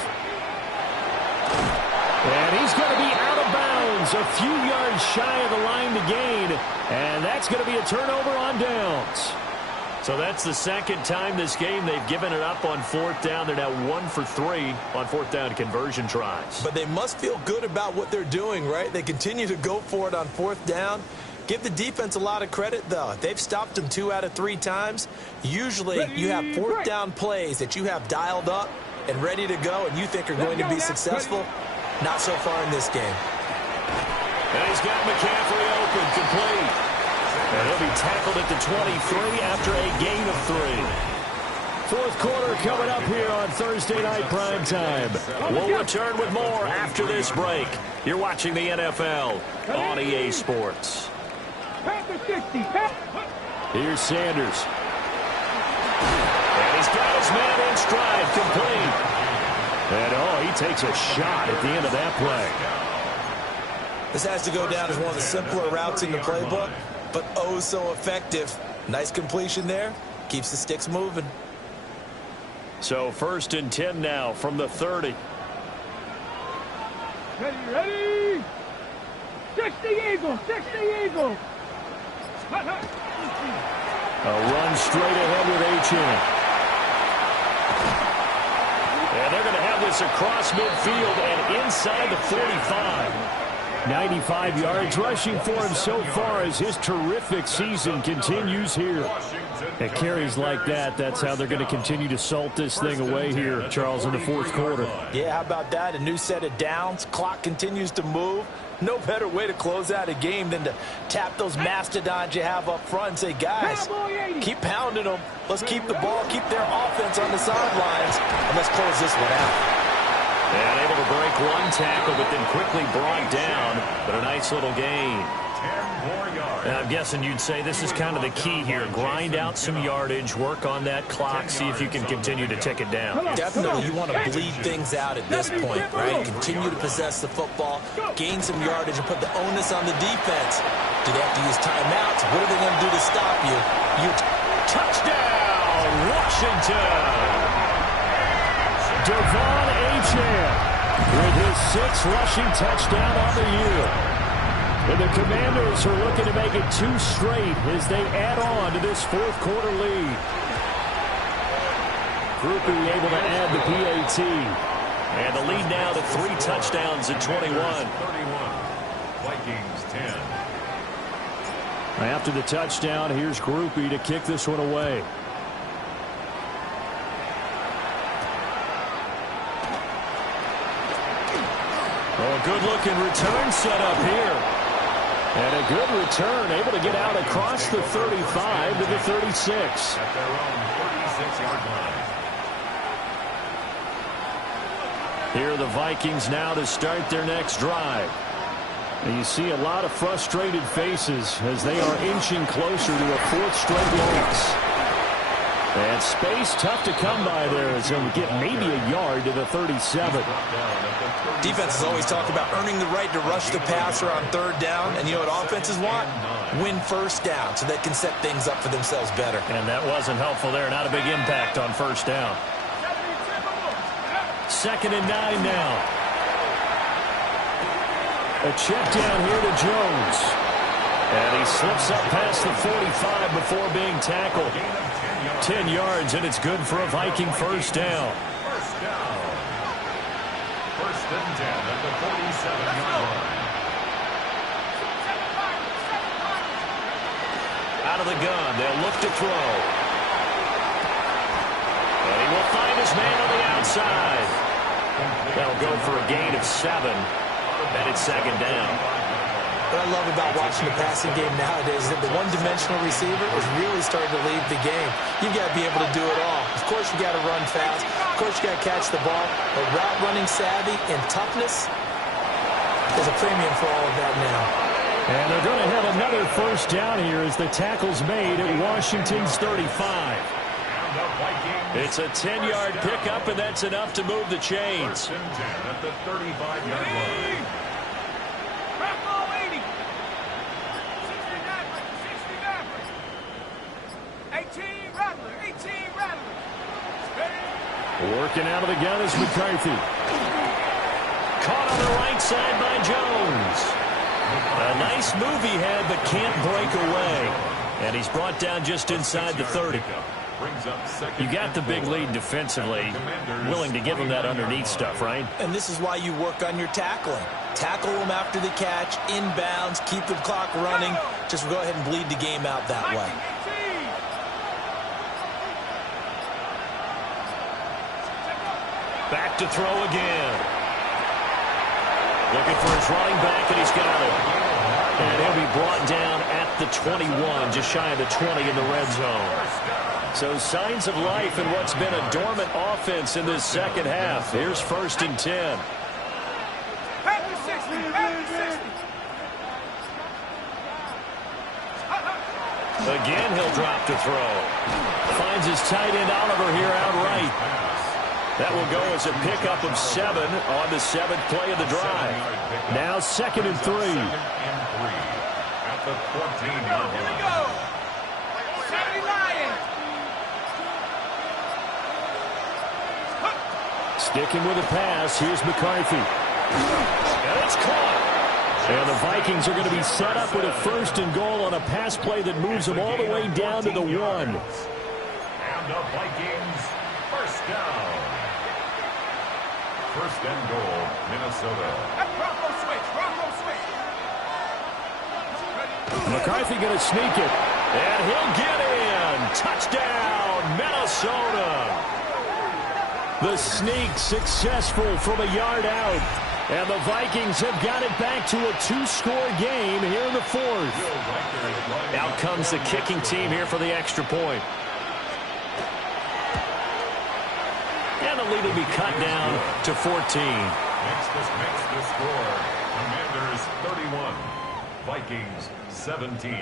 And he's going to be out of bounds, a few yards shy of the line to gain. And that's going to be a turnover on downs. So that's the second time this game they've given it up on fourth down. They're now 1 for 3 on fourth down conversion tries. But they must feel good about what they're doing, right? They continue to go for it on fourth down. Give the defense a lot of credit, though. They've stopped them 2 out of 3 times. Usually you have fourth down plays that you have dialed up and ready to go and you think are going to be successful. Not so far in this game. And he's got McCaffrey open, complete. And he'll be tackled at the 23 after a gain of 3. Fourth quarter coming up here on Thursday Night Primetime. We'll return with more after this break. You're watching the NFL on EA Sports. Here's Sanders. And he's got his man in stride, complete. And, he takes a shot at the end of that play. This has to go down as one of the simpler routes in the playbook, but oh so effective. Nice completion there. Keeps the sticks moving. So 1st and 10 now from the 30. Ready. 60 Eagles, 60 Eagles. A run straight ahead with Achane. And they're going to have this across midfield and inside the 45. 95 yards rushing for him so far as his terrific season continues here. At carries like that, that's how they're going to continue to salt this thing away here, Charles, in the fourth quarter. Yeah, how about that? A new set of downs. Clock continues to move. No better way to close out a game than to tap those mastodons you have up front and say, guys, keep pounding them. Let's keep the ball, keep their offense on the sidelines, and let's close this one out. And able to break one tackle, but then quickly brought down. But a nice little gain. 10 more yards. And I'm guessing you'd say this is kind of the key here. Grind out some yardage, work on that clock, see if you can continue to tick it down. Definitely, you want to bleed things out at this point, right? Continue to possess the football, gain some yardage, and put the onus on the defense. Do they have to use timeouts? What are they going to do to stop you? Touchdown, Washington! Devon Achane with his 6th rushing touchdown on the year. And the Commanders are looking to make it 2 straight as they add on to this fourth quarter lead. Groupie able to add the PAT. And the lead now to 3 touchdowns at 21. 31. Vikings 10. After the touchdown, here's Groupie to kick this one away. A good-looking return set up here. And a good return, able to get out across the 35 to the 36. At their own 36-yard line. Here are the Vikings now to start their next drive. And you see a lot of frustrated faces as they are inching closer to a 4th straight loss. And space tough to come by there as they'll get maybe a yard to the 37. Defense has always talked about earning the right to rush the passer on 3rd down. And you know what offenses want? Win 1st down so they can set things up for themselves better. And that wasn't helpful there. Not a big impact on 1st down. 2nd and 9 now. A check down here to Jones. And he slips up past the 45 before being tackled. 10 yards, and it's good for a Viking 1st down. 1st down. 1st and 10 at the 47-yard line. Out of the gun, they'll look to throw. And he will find his man on the outside. They'll go for a gain of 7, and it's 2nd down. What I love about watching the passing game nowadays is that the one-dimensional receiver is really starting to lead the game. You've got to be able to do it all. Of course, you got to run fast. Of course, you got to catch the ball. But route running savvy and toughness, there's a premium for all of that now. And they're going to have another 1st down here as the tackle's made at Washington's 35. It's a 10-yard pickup, and that's enough to move the chains. 1st and 10 at the 35-yard line. 18 Rattler. Working out of the gun is McCarthy. Caught on the right side by Jones. A nice move he had, but can't break away. And he's brought down just inside the 30. You got the big lead defensively, willing to give him that underneath stuff, right? And this is why you work on your tackling. Tackle them after the catch, inbounds, keep the clock running. Just go ahead and bleed the game out that way. Back to throw again. Looking for his running back, and he's got it. And he'll be brought down at the 21, just shy of the 20 in the red zone. So signs of life in what's been a dormant offense in this second half. Here's 1st and 10. Again, he'll drop to throw. Finds his tight end Oliver here outright. That will go as a pickup of 7 on the 7th play of the drive. Now 2nd and 3. At the 14-yard line. Sticking with a pass. Here's McCarthy. And it's caught. And the Vikings are going to be set up with a 1st and goal on a pass play that moves them all the way down to the 1. And the Vikings, 1st down. 1st and goal, Minnesota. McCarthy going to sneak it. And he'll get in. Touchdown, Minnesota. The sneak successful from a yard out. And the Vikings have got it back to a 2-score game here in the 4th. Out comes the kicking team here for the extra point. And the lead will be cut down to 14. Makes the score. Commanders 31. Vikings 17.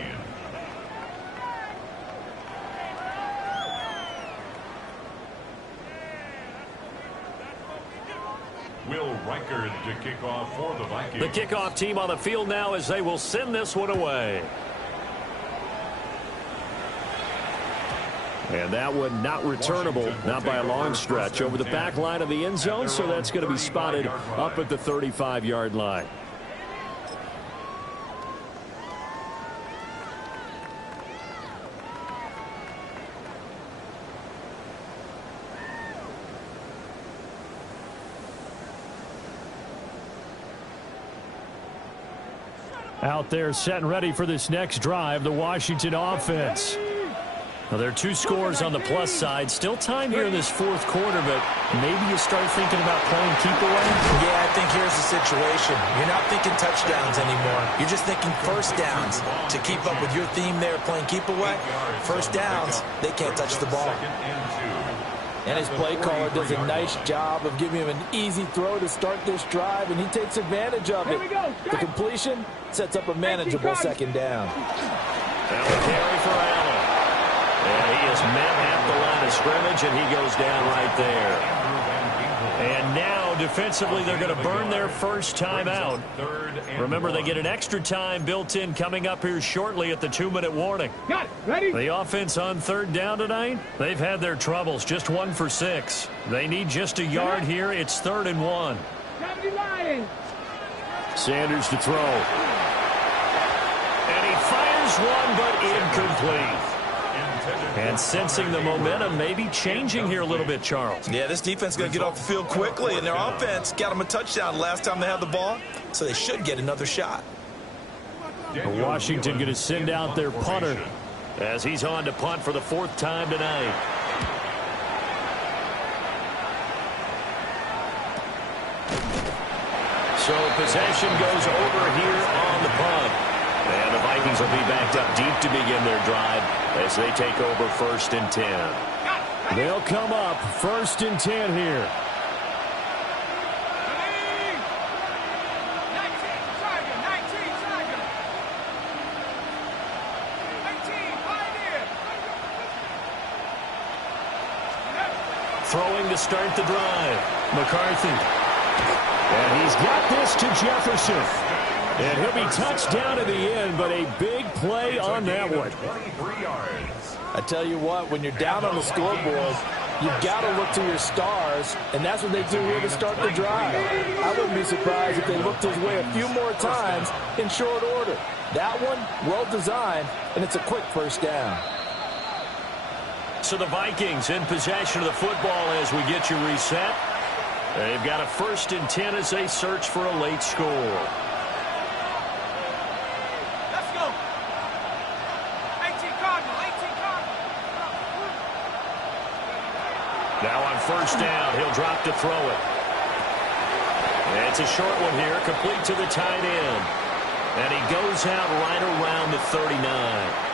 Will Reichard to kick off for the Vikings. The kickoff team on the field now as they will send this one away. And that one not returnable, not by a long stretch, over the back line of the end zone, so that's going to be spotted up at the 35-yard line. Out there set and ready for this next drive, the Washington offense. Now, there are 2 scores on the plus side. Still time here in this 4th quarter, but maybe you start thinking about playing keep away? Yeah, I think here's the situation. You're not thinking touchdowns anymore. You're just thinking 1st downs. To keep up with your theme there, playing keep away, 1st downs, they can't touch the ball. And his play caller does a nice job of giving him an easy throw to start this drive, and he takes advantage of it. The completion sets up a manageable 2nd down. That will carry for Allen. And he is met at the line of scrimmage, and he goes down right there. And now, defensively, they're going to burn their first time out. Remember, they get an extra time built in coming up here shortly at the 2-minute warning. Got it. Ready? The offense on 3rd down tonight, they've had their troubles, just 1 for 6. They need just a yard here. It's 3rd and 1. Sanders to throw. And he fires one, but incomplete. And sensing the momentum maybe changing here a little bit, Charles. Yeah, this defense is going to get off the field quickly, and their offense got them a touchdown last time they had the ball, so they should get another shot. Washington going to send out their punter as he's on to punt for the 4th time tonight. So possession goes over here on the punt. And the Vikings will be backed up deep to begin their drive as they take over 1st and 10. They'll come up 1st and 10 here. Throwing to start the drive. McCarthy. And he's got this to Jefferson. And he'll be touched down at the end, but a big play on that one. I tell you what, when you're down on the scoreboard, You've got to look to your stars, and that's what they do here to start the drive. I wouldn't be surprised if they looked his way a few more times in short order. That one, well-designed, and it's a quick first down. So the Vikings in possession of the football as we get you reset. They've got a 1st and 10 as they search for a late score. Let's go. 18 Cardinal, 18 Cardinal. Now on 1st down, he'll drop to throw it. It's a short one here, complete to the tight end. And he goes out right around the 39.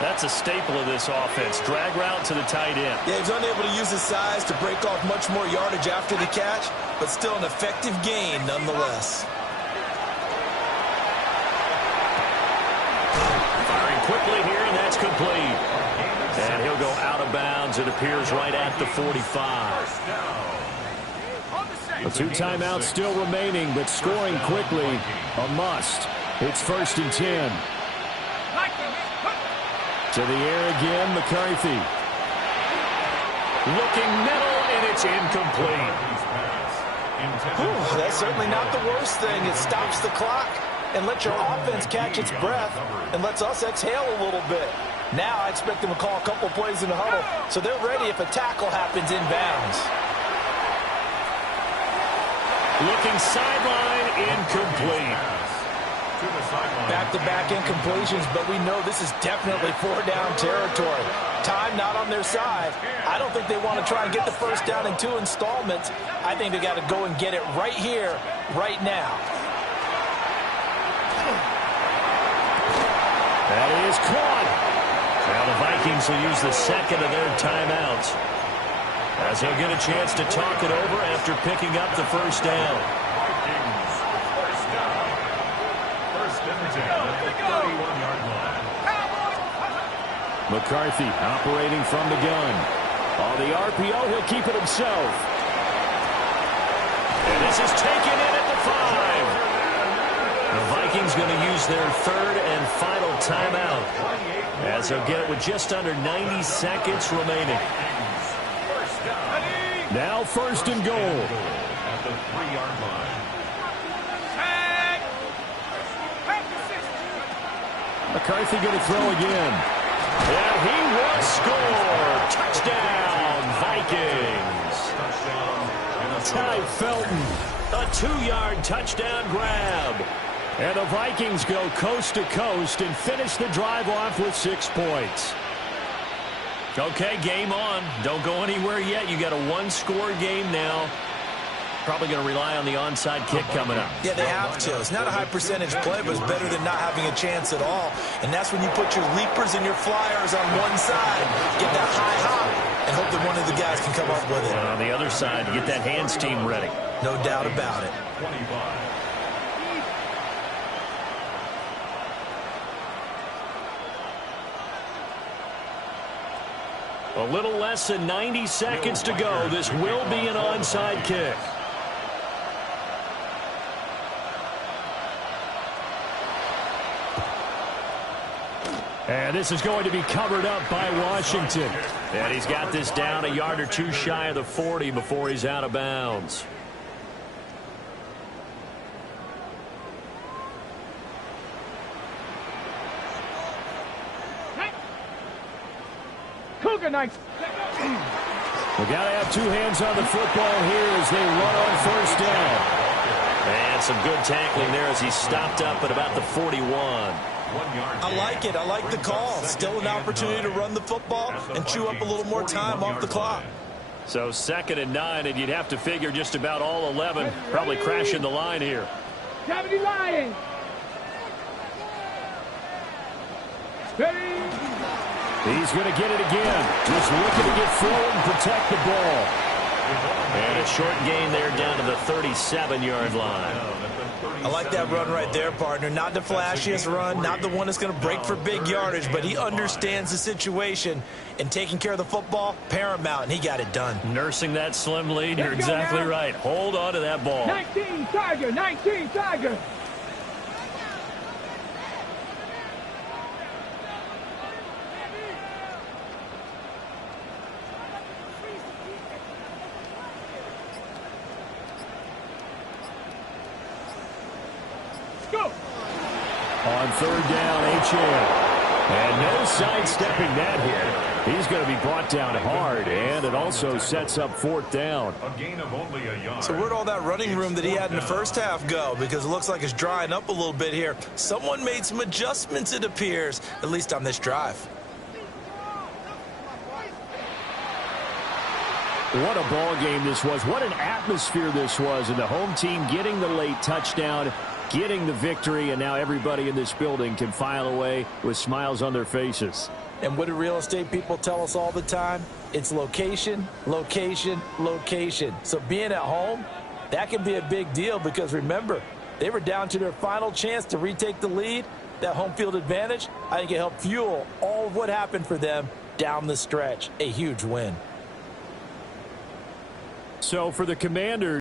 That's a staple of this offense. Drag route to the tight end. Yeah, he's unable to use his size to break off much more yardage after the catch, but still an effective gain nonetheless. Firing quickly here, and that's complete. And he'll go out of bounds. It appears right at the 45. The 2 timeouts still remaining, but scoring quickly, a must. It's 1st and 10. To the air again, McCarthy. Looking middle, and it's incomplete. That's certainly not the worst thing. It stops the clock and lets your offense catch its breath and lets us exhale a little bit. Now I expect them to call a couple plays in the huddle, so they're ready if a tackle happens inbounds. Looking sideline, incomplete. Back-to-back incompletions, but we know this is definitely 4-down territory. Time not on their side. I don't think they want to try and get the first down in 2 installments. I think they got to go and get it right here, right now. That is caught. Now the Vikings will use the 2nd of their timeouts, as they'll get a chance to talk it over after picking up the first down. McCarthy operating from the gun. On the RPO, he'll keep it himself. And this is taken in at the 5. The Vikings going to use their 3rd and final timeout, as they'll get it with just under 90 seconds remaining. Now 1st and goal. At the 3-yard line. McCarthy going to throw again. And he will score. Touchdown, Vikings. Ty Felton, a 2-yard touchdown grab. And the Vikings go coast to coast and finish the drive off with 6 points. Okay, game on. Don't go anywhere yet. You got a 1-score game now. Probably going to rely on the onside kick coming up. Yeah, they have to. It's not a high percentage play, but it's better than not having a chance at all. And that's when you put your leapers and your flyers on one side, get that high hop, and hope that one of the guys can come up with it. And on the other side, get that hands team ready. No doubt about it. 25. A little less than 90 seconds to go. This will be an onside kick. And this is going to be covered up by Washington. And he's got this down a yard or 2 shy of the 40 before he's out of bounds. Cougar Knights. We got to have 2 hands on the football here as they run on 1st down. And some good tackling there as he stopped up at about the 41. I like it. I like the call. Still an opportunity to run the football and chew up a little more time off the clock. So 2nd and 9, and you'd have to figure just about all 11 probably crashing the line here. 70 Lions. He's going to get it again. Just looking to get forward and protect the ball. And a short gain there down to the 37-yard line. I like that run right there, partner. Not the flashiest run, not the one that's going to break for big yardage, but he understands the situation, and taking care of the football, paramount, and he got it done. Nursing that slim lead, you're exactly right. Hold on to that ball. 19 Tiger, 19 Tiger. On third down, Achane. And no sidestepping that hit. He's going to be brought down hard, and it also sets up fourth down. A gain of only a yard. So where'd all that running room that he had in the first half go? Because it looks like it's drying up a little bit here. Someone made some adjustments, it appears, at least on this drive. What a ball game this was. What an atmosphere this was. And the home team getting the late touchdown, getting the victory, and now everybody in this building can file away with smiles on their faces. And what do real estate people tell us all the time? It's location, location, location. So being at home, that can be a big deal because remember, they were down to their final chance to retake the lead. That home field advantage, I think it helped fuel all of what happened for them down the stretch. A huge win. So for the Commanders,